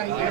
Excuse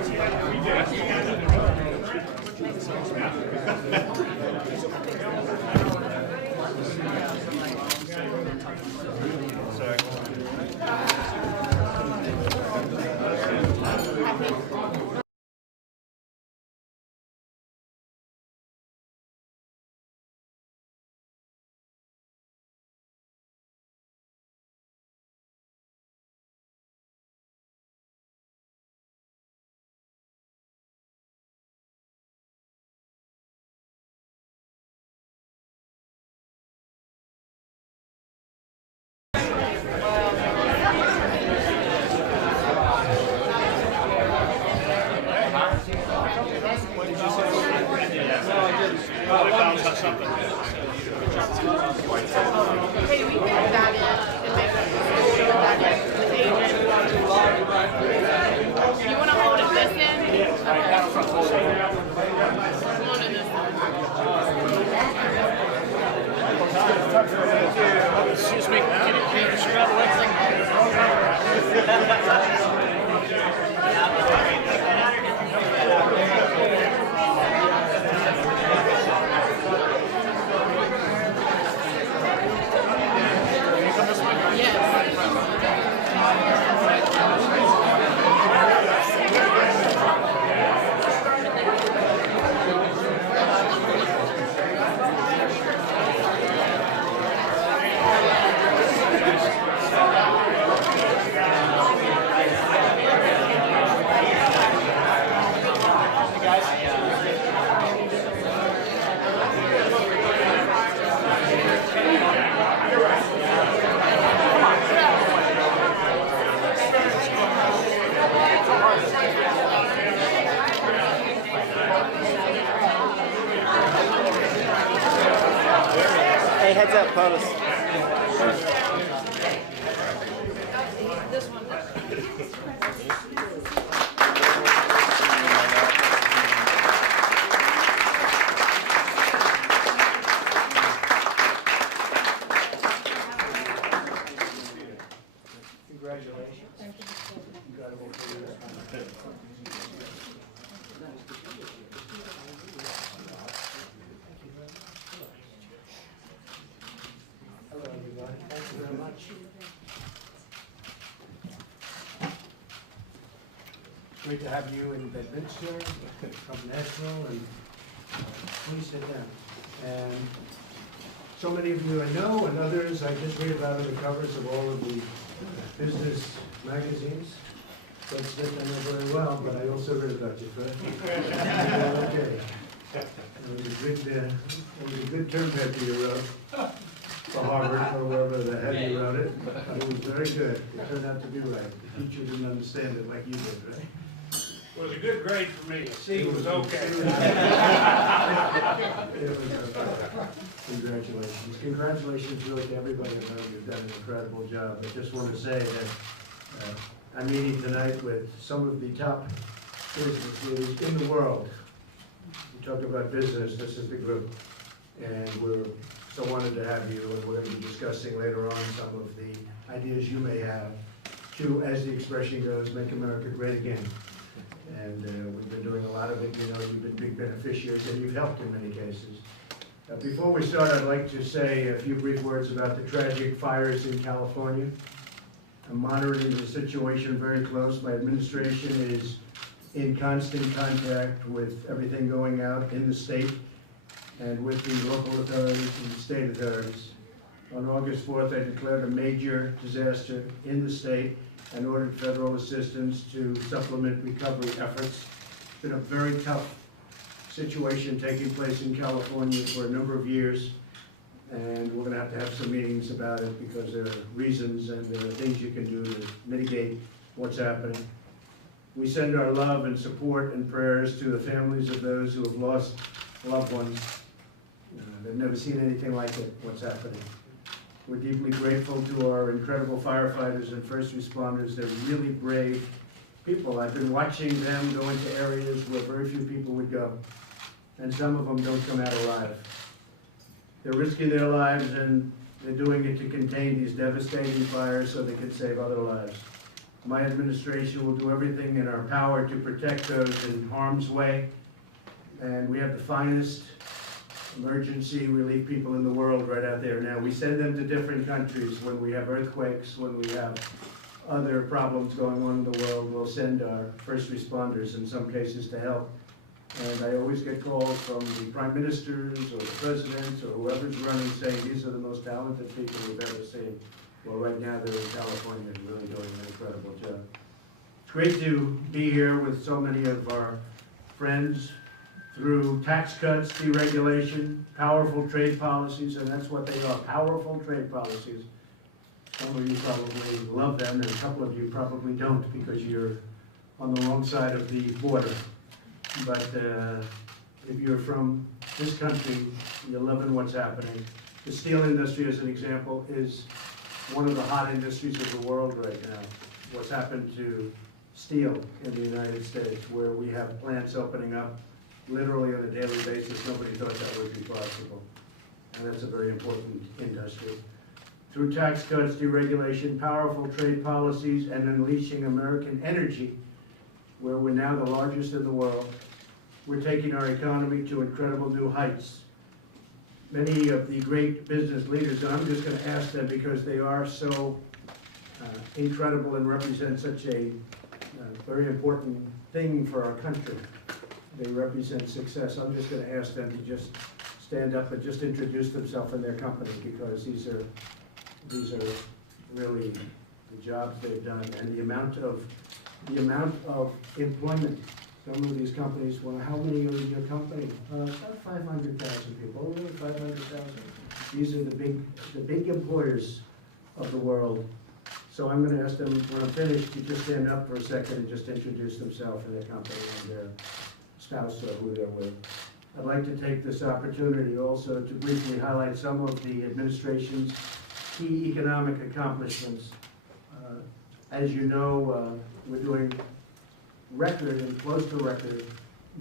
me, can you just grab one thing? Hey, heads up, pose. Congratulations. You got to vote for your Hello, everybody. Thank you very much. Great to have you in Bedminster, from Nashville, and please sit down. And so many of you I know, and others I just read about on the covers of all of the business magazines. Don't fit I know very well, but I also read about you, Fred. Okay. It was a good term paper you wrote for Harvard or wherever the heck you wrote it. It was very good. It turned out to be right. The teacher didn't understand it like you did, right? It was a good grade for me. A C was okay. It was congratulations. Congratulations really to everybody at home. You've done an incredible job. I just want to say that I'm meeting tonight with some of the top business leaders in the world. We talk about business, this is the group. And we're so honored to have you, and we're going to be discussing later on some of the ideas you may have to, as the expression goes, make America great again. And we've been doing a lot of it. You know, you've been big beneficiaries, and you've helped in many cases. Before we start, I'd like to say a few brief words about the tragic fires in California. I'm monitoring the situation very close. My administration is in constant contact with everything going out in the state and with the local authorities and the state authorities. On August 4th, I declared a major disaster in the state and ordered federal assistance to supplement recovery efforts. It's been a very tough situation taking place in California for a number of years, and we're going to have some meetings about it because there are reasons and there are things you can do to mitigate what's happening. We send our love and support and prayers to the families of those who have lost loved ones. They've never seen anything like it, what's happening. We're deeply grateful to our incredible firefighters and first responders. They're really brave people. I've been watching them go into areas where very few people would go, and some of them don't come out alive. They're risking their lives, and they're doing it to contain these devastating fires so they can save other lives. My administration will do everything in our power to protect those in harm's way. And we have the finest emergency relief people in the world right out there now. We send them to different countries when we have earthquakes, when we have other problems going on in the world. We'll send our first responders in some cases to help. And I always get calls from the prime ministers or the presidents or whoever's running saying these are the most talented people we've ever seen. Well, right now they're in California and really doing an incredible job. It's great to be here with so many of our friends through tax cuts, deregulation, powerful trade policies, and that's what they are, powerful trade policies. Some of you probably love them, and a couple of you probably don't because you're on the wrong side of the border. But if you're from this country, you're loving what's happening. The steel industry, as an example, is one of the hot industries of the world right now. What's happened to steel in the United States, where we have plants opening up literally on a daily basis. Nobody thought that would be possible. And that's a very important industry. Through tax cuts, deregulation, powerful trade policies, and unleashing American energy, where we're now the largest in the world, we're taking our economy to incredible new heights. Many of the great business leaders, and I'm just going to ask them because they are so incredible and represent such a very important thing for our country. They represent success. I'm just going to ask them to just stand up and just introduce themselves and their company, because these are really the jobs they've done and the amount of employment. Some of these companies, well, how many are in your company? About 500,000 people. Oh, really, 500,000? These are the big employers of the world. So I'm going to ask them, when I'm finished, to just stand up for a second and just introduce themselves and their company and their spouse or who they're with. I'd like to take this opportunity also to briefly highlight some of the administration's key economic accomplishments. As you know, we're doing record and close to record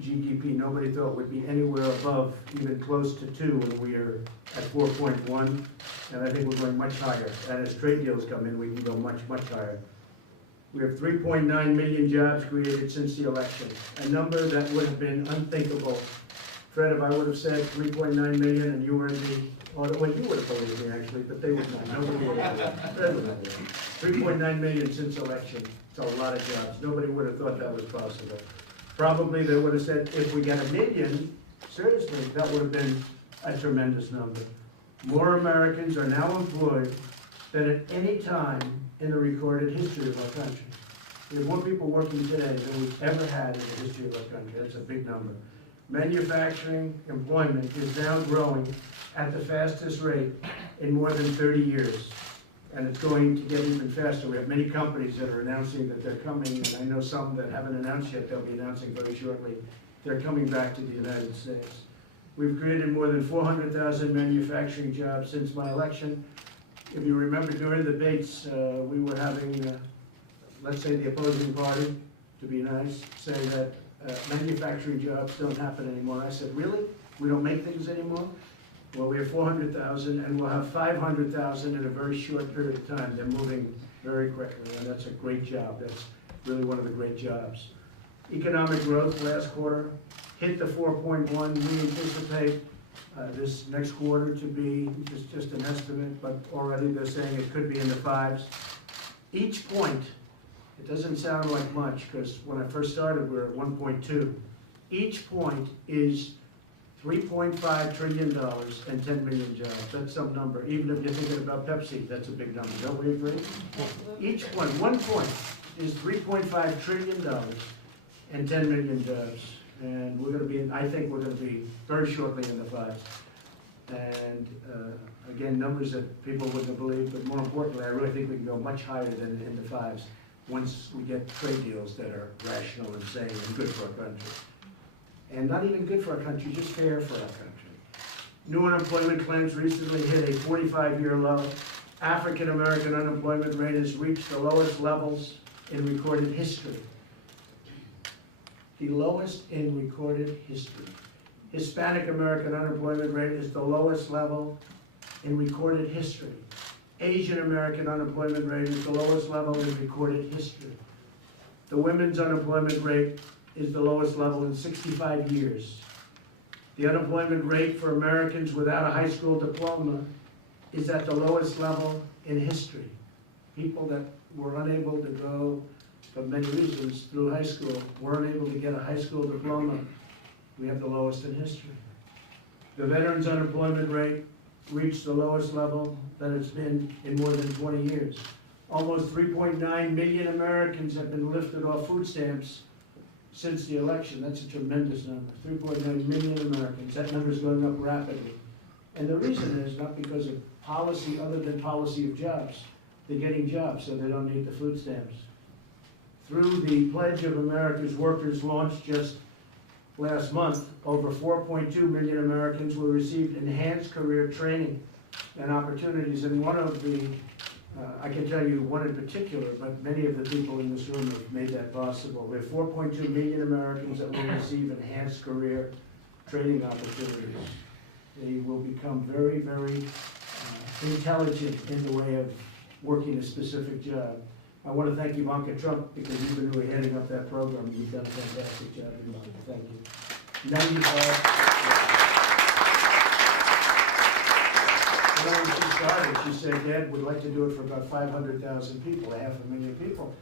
GDP. Nobody thought would be anywhere above, even close to 2, and we are at 4.1, and I think we're going much higher. And as trade deals come in, we can go much, much higher. We have 3.9 million jobs created since the election, a number that would have been unthinkable. Fred, if I would have said 3.9 million and you were in the, well, you would have believed me actually, but they would not. Nobody would have believed me. Fred would have believed me. 3.9 million since election. It's a lot of jobs. Nobody would have thought that was possible. Probably they would have said, if we get 1 million, seriously, that would have been a tremendous number. More Americans are now employed than at any time in the recorded history of our country. We have more people working today than we've ever had in the history of our country. That's a big number. Manufacturing employment is now growing at the fastest rate in more than 30 years. And it's going to get even faster. We have many companies that are announcing that they're coming, and I know some that haven't announced yet, they'll be announcing very shortly. They're coming back to the United States. We've created more than 400,000 manufacturing jobs since my election. If you remember during the debates, we were having, let's say the opposing party, to be nice, say that manufacturing jobs don't happen anymore. I said, really? We don't make things anymore? Well, we have 400,000, and we'll have 500,000 in a very short period of time. They're moving very quickly, and that's a great job. That's really one of the great jobs. Economic growth last quarter hit the 4.1. We anticipate this next quarter to be just an estimate, but already they're saying it could be in the 5s. Each point, it doesn't sound like much, because when I first started, we were at 1.2. Each point is $3.5 trillion and 10 million jobs. That's some number. Even if you're thinking about Pepsi, that's a big number. Don't we agree? Each point, 1 point, is $3.5 trillion and 10 million jobs. And we're going to be, I think we're going to be very shortly in the 5s. And again, numbers that people wouldn't have believed, but more importantly, I really think we can go much higher than in the 5s once we get trade deals that are rational and sane and good for our country. And not even good for our country, just fair for our country. New unemployment claims recently hit a 45-year low. African American unemployment rate has reached the lowest levels in recorded history. The lowest in recorded history. Hispanic American unemployment rate is the lowest level in recorded history. Asian American unemployment rate is the lowest level in recorded history. The women's unemployment rate is the lowest level in 65 years. The unemployment rate for Americans without a high school diploma is at the lowest level in history. People that were unable to go, for many reasons, through high school, weren't able to get a high school diploma. We have the lowest in history. The veterans' unemployment rate reached the lowest level that it's been in more than 20 years. Almost 3.9 million Americans have been lifted off food stamps since the election. That's a tremendous number, 3.9 million Americans. That number is going up rapidly. And the reason is not because of policy other than policy of jobs. They're getting jobs, so they don't need the food stamps. Through the Pledge of America's Workers launched just last month, over 4.2 million Americans will receive enhanced career training and opportunities. And one of the, I can tell you one in particular, but many of the people in this room have made that possible. We have 4.2 million Americans that will receive enhanced career training opportunities. They will become very, very intelligent in the way of working a specific job. I want to thank Ivanka Trump because you've been really heading up that program. You've done a fantastic job, Ivanka. Thank you. Now when she started, she said, Dad, we'd like to do it for about 500,000 people, 500,000 people.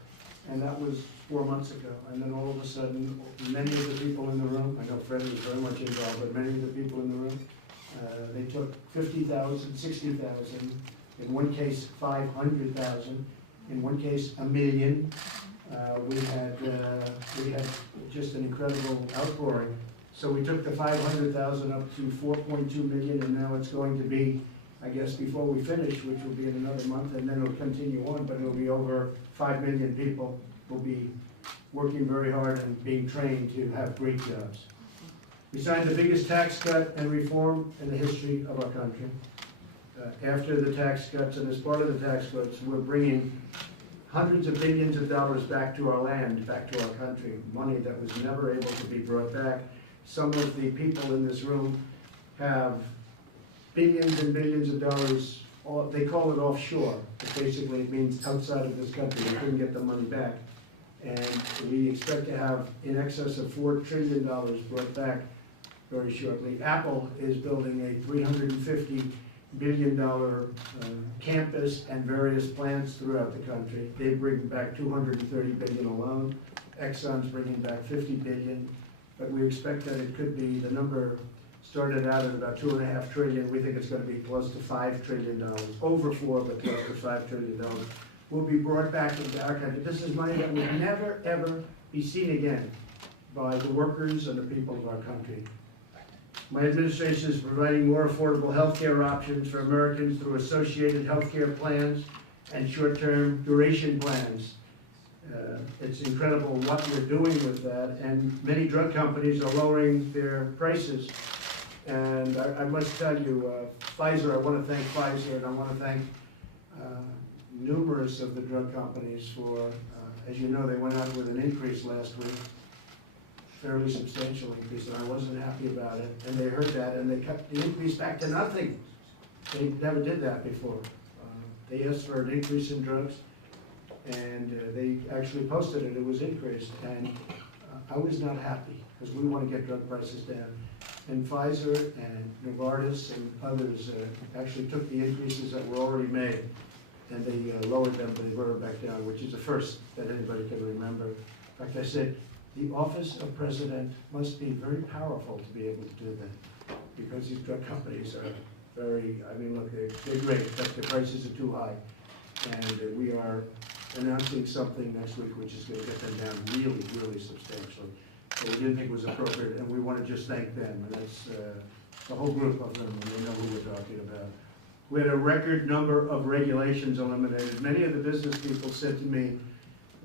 And that was 4 months ago. And then all of a sudden, many of the people in the room, I know Fred was very much involved, but many of the people in the room, they took 50,000, 60,000, in one case 500,000, in one case 1 million. We had just an incredible outpouring. So we took the 500,000 up to 4.2 million, and now it's going to be, I guess, before we finish, which will be in another month, and then it'll continue on, but it'll be over 5 million people will be working very hard and being trained to have great jobs. We signed the biggest tax cut and reform in the history of our country. After the tax cuts, and as part of the tax cuts, we're bringing hundreds of billions of dollars back to our land, back to our country, money that was never able to be brought back. Some of the people in this room have billions and billions of dollars, they call it offshore, but basically it means outside of this country. They couldn't get the money back. And we expect to have in excess of $4 trillion brought back very shortly. Apple is building a $350 billion campus and various plants throughout the country. They bring back $230 billion alone. Exxon's bringing back $50 billion, but we expect that it could be, the number started out at about $2.5 trillion. We think it's going to be close to $5 trillion, over 4, but close to $5 trillion. Will be brought back into our country. This is money that will never, ever be seen again by the workers and the people of our country. My administration is providing more affordable health care options for Americans through associated health care plans and short-term duration plans. It's incredible what we're doing with that, and many drug companies are lowering their prices. And I must tell you, Pfizer, I want to thank Pfizer, and I want to thank numerous of the drug companies for, as you know, they went out with an increase last week, fairly substantial increase, and I wasn't happy about it. And they heard that, and they cut the increase back to nothing. They never did that before. They asked for an increase in drugs, and they actually posted it. It was increased, and I was not happy because we want to get drug prices down. And Pfizer and Novartis and others actually took the increases that were already made, and they lowered them, but they brought them back down, which is the first that anybody can remember. In fact, I said, the office of president must be very powerful to be able to do that, because these drug companies are very, I mean, look, they're great, but the prices are too high. And we are announcing something next week which is going to get them down really, really substantially. So we didn't think it was appropriate, and we want to just thank them, and that's the whole group of them, and we know who we're talking about. We had a record number of regulations eliminated. Many of the business people said to me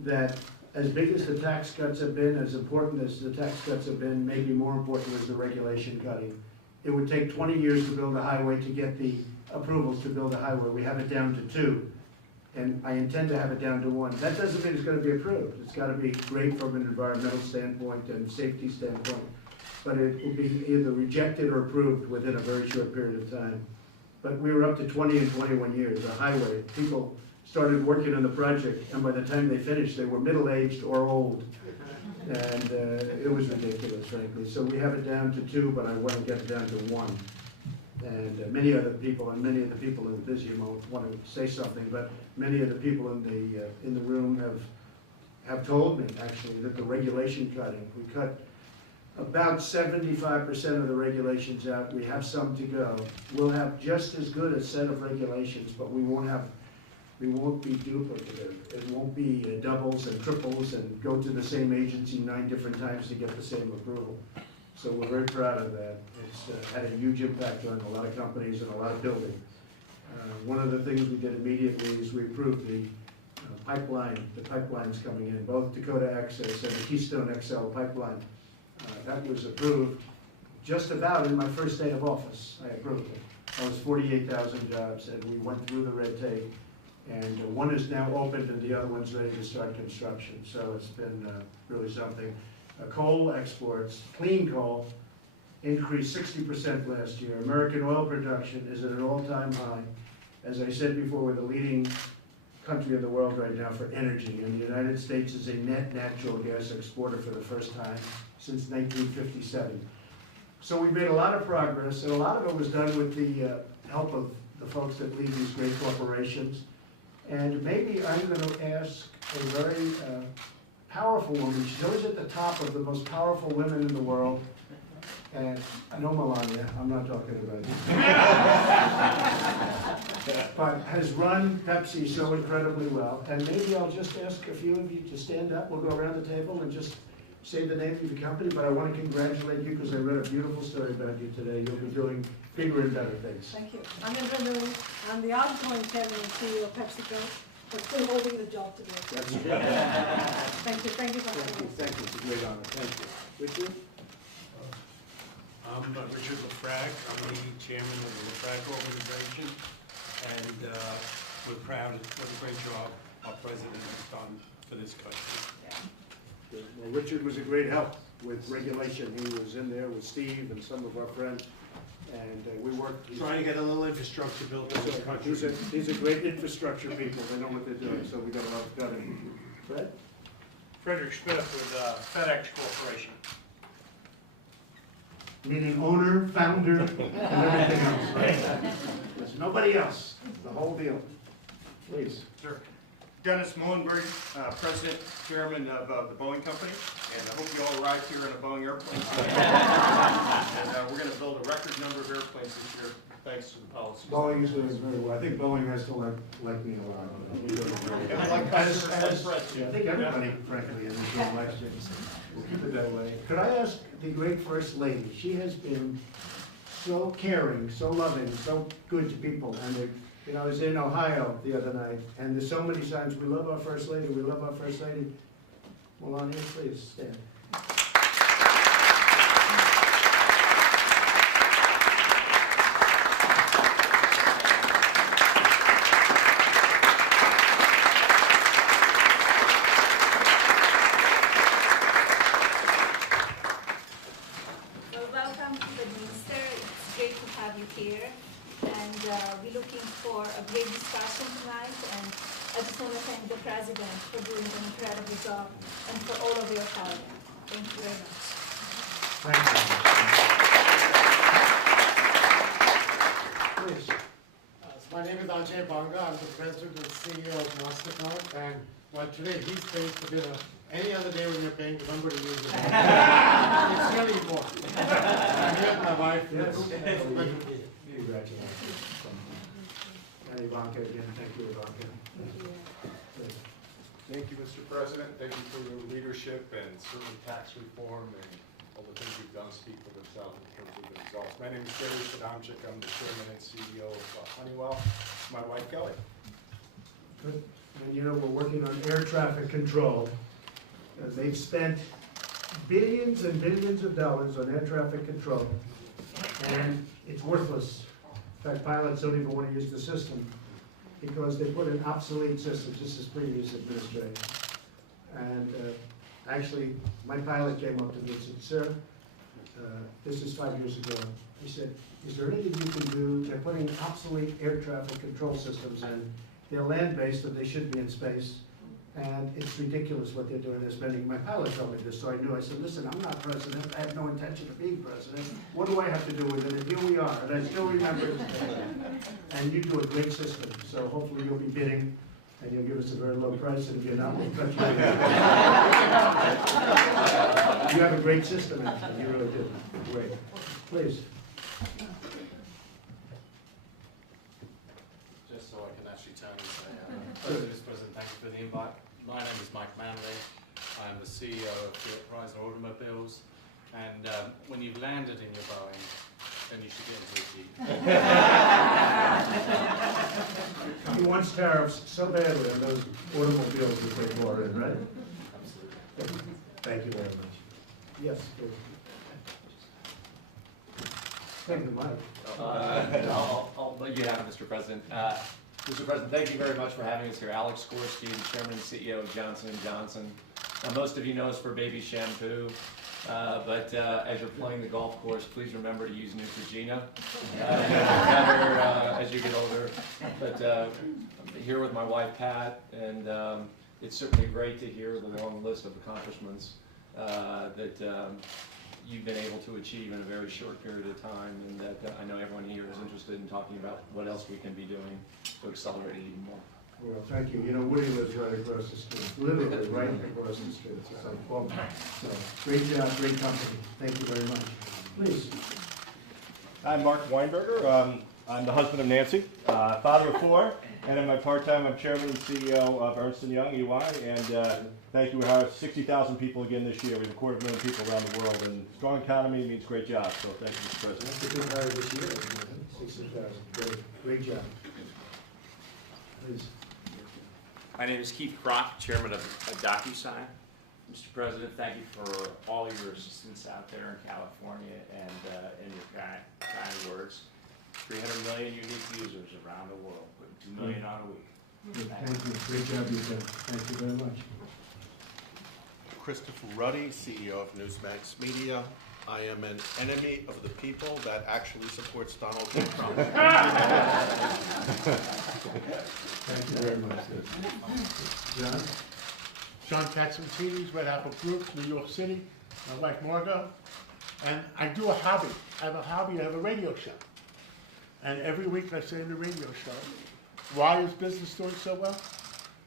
that as big as the tax cuts have been, as important as the tax cuts have been, maybe more important was the regulation cutting. It would take 20 years to build a highway to get the approvals to build a highway. We have it down to 2, and I intend to have it down to 1. That doesn't mean it's going to be approved. It's got to be great from an environmental standpoint and safety standpoint, but it will be either rejected or approved within a very short period of time. but we were up to 20 and 21 years, a highway. People started working on the project, and by the time they finished, they were middle-aged or old. And it was ridiculous, frankly. So we have it down to 2, but I want to get it down to 1. And many other people, and many of the people in the Visium want to say something, but many of the people in the room have told me, actually, that the regulation cutting, we cut about 75% of the regulations out. We have some to go. We'll have just as good a set of regulations, but we won't be duplicative. It won't be doubles and triples and go to the same agency 9 different times to get the same approval. So we're very proud of that. It's had a huge impact on a lot of companies and a lot of building. One of the things we did immediately is we approved the pipelines coming in, both Dakota Access and the Keystone XL pipeline. That was approved just about in my first day of office. I approved it. That was 48,000 jobs, and we went through the red tape. And one is now opened, and the other one's ready to start construction. So it's been really something. Coal exports, clean coal, increased 60% last year. American oil production is at an all-time high. As I said before, we're the leading country in the world right now for energy, and the United States is a net natural gas exporter for the first time since 1957. So we made a lot of progress, and a lot of it was done with the help of the folks that lead these great corporations. And maybe I'm going to ask a very powerful woman. She's always at the top of the most powerful women in the world. And I know Melania, I'm not talking about you. But has run Pepsi so incredibly well. And maybe I'll just ask a few of you to stand up. We'll go around the table and just say the name of the company. But I want to congratulate you because I read a beautiful story about you today. You'll be doing bigger and better things. Thank you. I'm Edna Lewis. I'm the outgoing chairman and CEO of PepsiCo, but still holding the job today. That's it. Thank you. Thank you for Thank you. having us. Thank you. It's a great honor. Thank you. Richard? I'm Richard Lafrague. I'm the chairman of the Lafrague Organization, and we're proud of what a great job our president has done for this country. Good. Well, Richard was a great help with regulation. He was in there with Steve and some of our friends, and we worked. Trying to get a little infrastructure built in this country. These are great infrastructure people. They know what they're doing, so we got a lot done. Fred? Frederick Smith with FedEx Corporation. Meaning owner, founder, and everything else, right? There's nobody else, the whole deal. Please. Sure. Dennis Molenberg, President, Chairman of the Boeing Company, and I hope you all arrived here in a Boeing airplane today. And we're going to build a record number of airplanes this year, thanks to the policies. Boeing's doing very well. I think Boeing has to like me a lot. We're doing very well. And I like customers like Fred, Yeah, I think everybody, frankly, in this room likes Jim. We'll keep it that way. Could I ask the great First Lady? She has been so caring, so loving, so good to people. And you know, I was in Ohio the other night, and there's so many times we love our First Lady, we love our First Lady. Melania, please stand. Well, welcome to the Minister. It's great to have you here. And we're looking for a great discussion tonight. And I just want to thank the President for doing an incredible job and for all of your help. Thank you very much. Thank you. Please. So my name is Ajay Banga. I'm the president and CEO of MasterCard. And while today he's paying for dinner, any other day when you're paying, remember to use it. It's really important. I'm here with my wife. Yes. It's a pleasure to be here. Congratulations. And Ivanka again, thank you, Ivanka. Please. Thank you, Mr. President. Thank you for your leadership, and certainly tax reform and all the things you've done speak for themselves in terms of the results. My name is Jerry Sadamczyk. I'm the chairman and CEO of Honeywell. My wife, Kelly. Good. And you know, we're working on air traffic control. They've spent billions and billions of dollars on air traffic control, and it's worthless. In fact, pilots don't even want to use the system because they put in obsolete systems. This is previous administration. And actually, my pilot came up to me and said, "Sir, this is 5 years ago. He said, is there anything you can do? They're putting obsolete air traffic control systems in. They're land-based and they should be in space. And it's ridiculous what they're doing. They're spending, my pilot told me this, so I knew. I said, listen, I'm not president. I have no intention of being president. What do I have to do with it? And here we are. And I still remember this day. And you do a great system. So hopefully you'll be bidding and you'll give us a very low price. And if you're not, we'll cut you. You have a great system, actually. You really do. Great. Please. Just so I can actually turn and say, Mr. President, thank you for the invite. My name is Mike Manley. I'm the CEO of Fiat Chrysler Automobiles. And when you've landed in your Boeing, then you should get into a Jeep. He wants tariffs so badly on those automobiles that they brought in, right? Absolutely. Thank you very much. Yes, please. Thank you, Mike. I'll let you have it, Mr. President. Mr. President, thank you very much for having us here. Alex Gorski, the Chairman and CEO of Johnson & Johnson. Most of you know us for baby shampoo, but as you're playing the golf course, please remember to use Neutrogena. Better as you get older. But I'm here with my wife, Pat, and it's certainly great to hear the long list of accomplishments that you've been able to achieve in a very short period of time, and that I know everyone here is interested in talking about what else we can be doing to accelerate it even more. Well, thank you. You know, Woody lives right across the street, literally right across the street. So, well, so great job, great company. Thank you very much. Please. I'm Mark Weinberger. I'm the husband of Nancy, father of 4, and in my part-time, I'm chairman and CEO of Ernst & Young, EY, and thank you. We hired 60,000 people again this year. We have 250,000 people around the world, and strong economy means great jobs, so thank you, Mr. President. That's a good hire this year, isn't it? 60,000. Great job. Please. My name is Keith Kroc, chairman of DocuSign. Mr. President, thank you for all your assistance out there in California and your kind words. 300 million unique users around the world, putting 2 million on a week. Thank you. Great job you've done. Thank you very much. Christopher Ruddy, CEO of Newsmax Media. I am an enemy of the people that actually supports Donald J. Trump. Thank you very much. John? John Katzmatidis, Red Apple Group, New York City. My wife Margot. And I do a hobby. I have a hobby. I have a radio show. And every week I say in the radio show, why is business doing so well?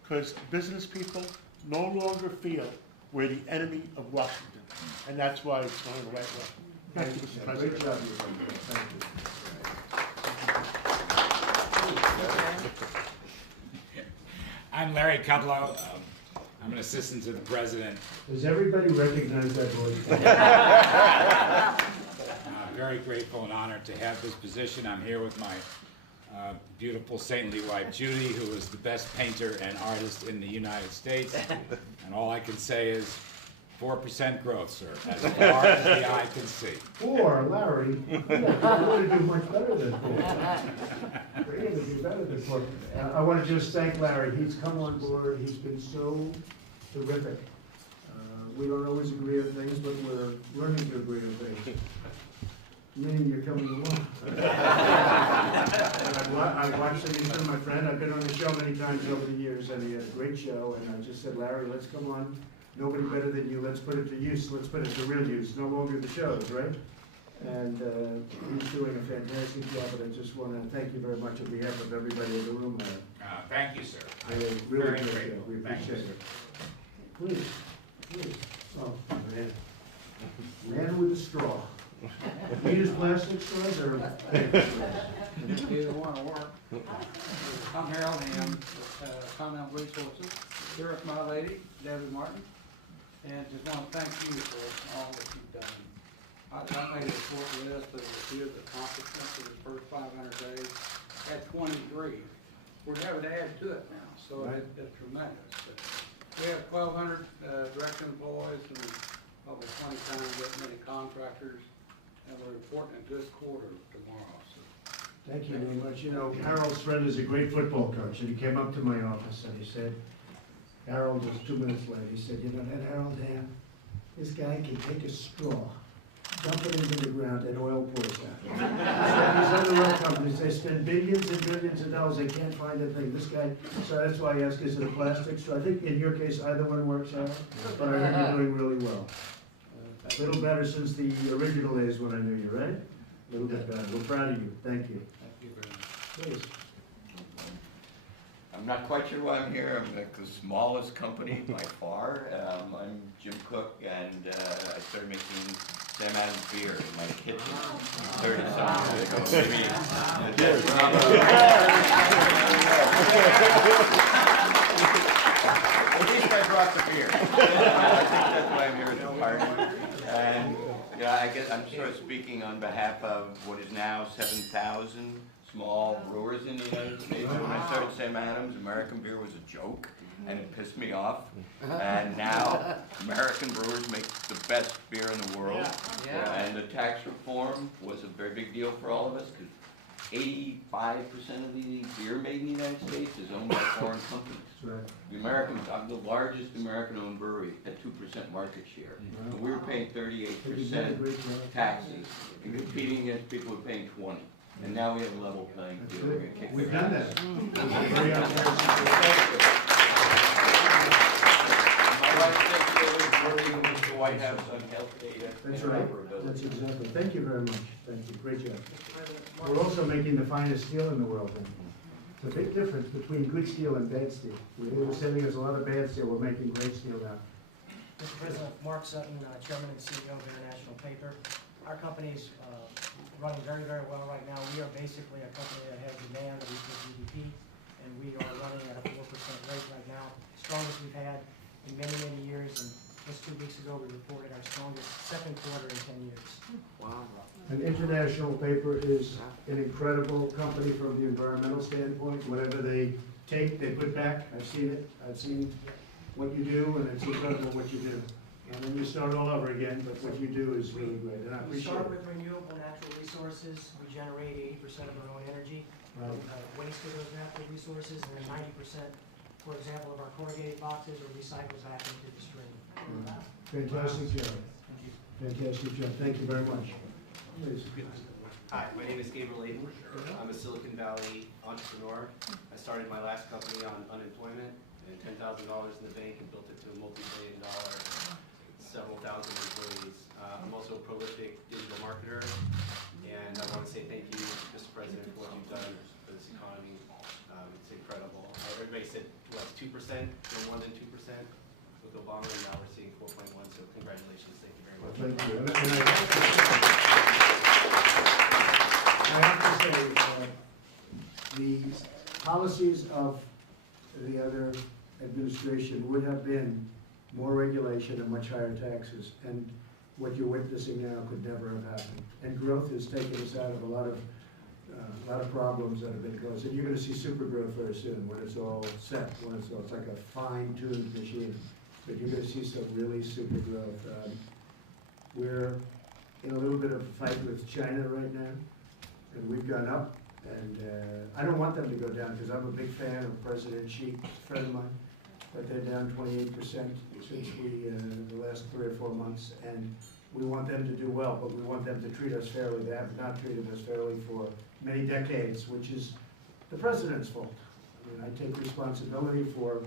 Because business people no longer feel we're the enemy of Washington. And that's why it's going the right way. Thank you, Mr. President. Great job you've done. Thank you. I'm Larry Kudlow. I'm an assistant to the president. Does everybody recognize that voice? Very grateful and honored to have this position. I'm here with my beautiful saintly wife Judy, who is the best painter and artist in the United States. And all I can say is 4% growth, sir, as far as the eye can see. 4, Larry. You're going to do much better than 4. You're going to do better than 4. I want to just thank Larry. He's come on board. He's been so terrific. We don't always agree on things, but we're learning to agree on things. Meaning you're coming along. I've watched him. He's been my friend. I've been on the show many times over the years, and he had a great show. And I just said, Larry, let's come on. Nobody better than you. Let's put it to use. Let's put it to real use. No longer the shows, right? And he's doing a fantastic job. And I just want to thank you very much on behalf of everybody in the room. Thank you, sir. I really Very appreciate it. grateful. We Thank you, appreciate sir. it. Please, please. Oh, man. Man with a straw. You use plastic straws or? Either one will work. I'm Harold Ham with Continental Resources, here with my lady, Debbie Martin, and just want to thank you for all that you've done. I made a short list of a few of the accomplishments of the first 500 days. At 23, we're having to add to it now, so it's tremendous. But we have 1,200 direct employees and probably 20 times that many contractors. And we're reporting a good quarter tomorrow. So. Thank you very much. You know, Harold's friend is a great football coach, and he came up to my office and he said, Harold was 2 minutes late. He said, you know that Harold Ham, this guy can take a straw dump it into the ground, and oil pours out. These other oil companies, they spend billions and billions of dollars, they can't find a thing. This guy, so that's why I asked, is it a plastic straw? I think in your case, either one works out, but I heard you're doing really well. A little better since the original days when I knew you, right? A little bit better. We're proud of you. Thank you. Thank you very much. Please. I'm not quite sure why I'm here. I'm the smallest company by far. I'm Jim Cook, and I started making Sam Adams beer in my kitchen 30-something years ago. At least I brought the beer. I think that's why I'm here at the party. And yeah, I guess I'm sort of speaking on behalf of what is now 7,000 small brewers in the United States. When I started Sam Adams, American beer was a joke, and it pissed me off. And now, American brewers make the best beer in the world. And the tax reform was a very big deal for all of us, because 85% of the beer made in the United States is owned by foreign companies. The Americans, I'm the largest American-owned brewery at 2% market share. And we were paying 38% taxes and competing against people who are paying 20%. And now we have a level playing field. We've done that. Very My wife said working with the White House on health data. That's and right. interoperability. That's exactly. Thank you very much. Thank you. Great job. We're also making the finest steel in the world. It's a big difference between good steel and bad steel. We're sending us a lot of bad steel. We're making great steel now. Mr. President, Mark Sutton, Chairman and CEO of International Paper. Our company's running very, very well right now. We are basically a company that has demand that equals GDP, and we are running at a 4% rate right now, strongest we've had in many, many years. And just 2 weeks ago, we reported our strongest second quarter in 10 years. Wow. And International Paper is an incredible company from the environmental standpoint. Whatever they take, they put back. I've seen it. I've seen what you do, and it's incredible what you do. And then you start all over again, but what you do is really great, and I We appreciate start it. with renewable natural resources. We generate 80% of our own energy from waste of those natural resources, and then 90%, for example, of our corrugated boxes are recycled back into the stream. Fantastic job. Thank you. Fantastic job. Thank you very much. Please. Hi, my name is Gabriel Layden. I'm a Silicon Valley entrepreneur. I started my last company on unemployment and $10,000 in the bank and built it to a multi-billion-dollar, several thousand employees. I'm also a prolific digital marketer, and I want to say thank you, Mr. President, for what you've done for this economy. It's incredible. Everybody said, what, 2%, no more than 2% with Obama, and now we're seeing 4.1, so congratulations. Thank you very much. Thank you. And I have to say, the policies of the other administration would have been more regulation and much higher taxes. And what you're witnessing now could never have happened. And growth has taken us out of a lot of problems that have been caused. And you're going to see super growth very soon when it's all set, when it's like a fine-tuned machine. But you're going to see some really super growth. We're in a little bit of a fight with China right now, and we've gone up. And I don't want them to go down because I'm a big fan of President Xi, a friend of mine. But they're down 28% since the last 3 or 4 months. And we want them to do well, but we want them to treat us fairly. They have not treated us fairly for many decades, which is the president's fault. I mean, I take responsibility for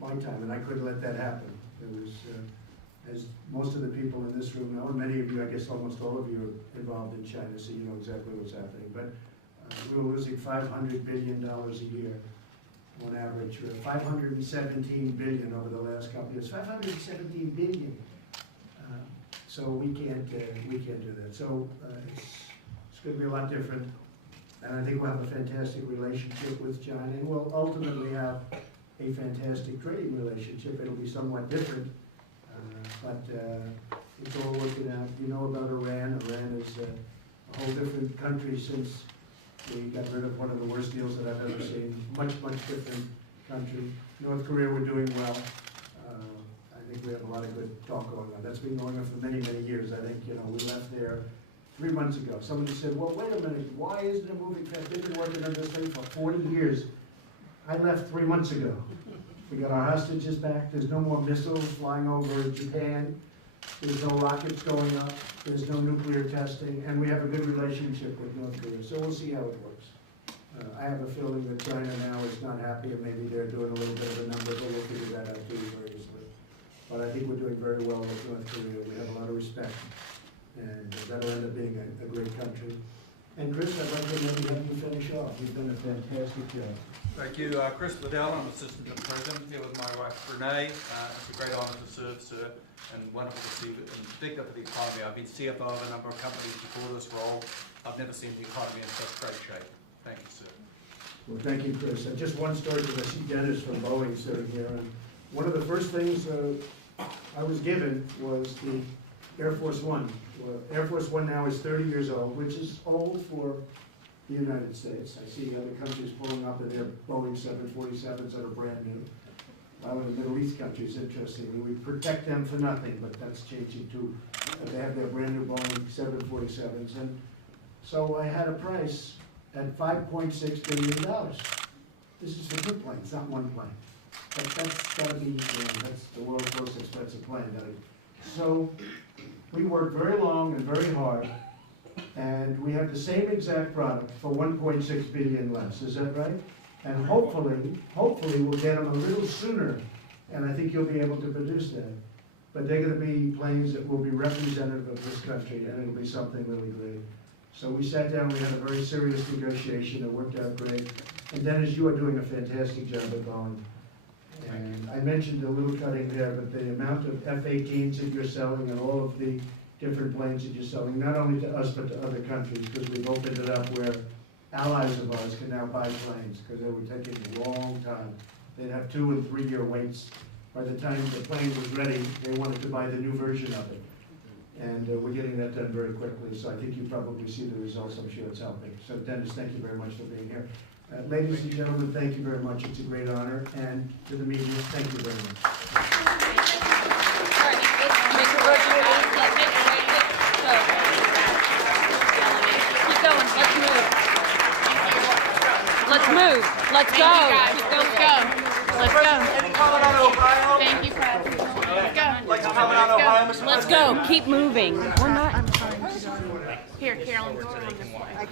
my time, and I couldn't let that happen. It was, as most of the people in this room know, and many of you, I guess almost all of you are involved in China, so you know exactly what's happening. But we were losing $500 billion a year on average. 517 billion over the last couple of years. 517 billion. So we can't do that. So it's going to be a lot different. And I think we'll have a fantastic relationship with China, and we'll ultimately have a fantastic trading relationship. It'll be somewhat different, but it's all working out. You know about Iran. Iran is a whole different country since we got rid of one of the worst deals that I've ever seen. Much, much different country. North Korea, we're doing well. I think we have a lot of good talk going on. That's been going on for many, many years. I think, you know, we left there 3 months ago. Somebody said, well, wait a minute, why isn't it moving fast? They've been working on this thing for 40 years. I left 3 months ago. We got our hostages back. There's no more missiles flying over Japan. There's no rockets going up, there's no nuclear testing, and we have a good relationship with North Korea, so we'll see how it works. I have a feeling that China now is not happy, and maybe they're doing a little bit of a number, but we'll figure that out too very easily. But I think we're doing very well with North Korea, we have a lot of respect, and that'll end up being a great country. And Chris, I'd like to maybe have you finish off, you've done a fantastic job. Thank you. Chris Liddell, I'm Assistant to the President, here with my wife Renee. It's a great honor to serve, sir, and wonderful to see, in particular for the economy. I've been CFO of a number of companies before this role. I've never seen the economy in such great shape. Thank you, sir. Well, thank you, Chris. Just one story, because I see Dennis from Boeing sitting here, and one of the first things I was given was the Air Force One. Well, Air Force One now is 30 years old, which is old for the United States. I see other countries pulling up in their Boeing 747s that are brand new. A lot of the Middle East countries, interestingly, we protect them for nothing, but that's changing too. They have their brand new Boeing 747s, and so I had a price at $5.6 billion. This is for two planes, not one plane. That's gotta be, that's the world's most expensive plane. So we worked very long and very hard, and we have the same exact product for 1.6 billion less. Is that right? And hopefully we'll get them a little sooner, and I think you'll be able to produce them. But they're gonna be planes that will be representative of this country, and it'll be something really great. So we sat down, we had a very serious negotiation, it worked out great. And Dennis, you are doing a fantastic job at Boeing. And I mentioned a little cutting there, but the amount of F-18s that you're selling and all of the different planes that you're selling, not only to us, but to other countries, because we've opened it up where allies of ours can now buy planes, because they were taking a long time. They'd have 2- and 3-year waits. By the time the plane was ready, they wanted to buy the new version of it. And we're getting that done very quickly, so I think you probably see the results. I'm sure it's helping. So Dennis, thank you very much for being here. Ladies and gentlemen, thank you very much. It's a great honor. And to the media, thank you very much. Keep going. Let's move. Let's move. Let's go. Keep going. Let's go. Let's go. Thank you, President. Let's go. Let's go. Keep moving. We're not. Here, Carolyn, go on this way.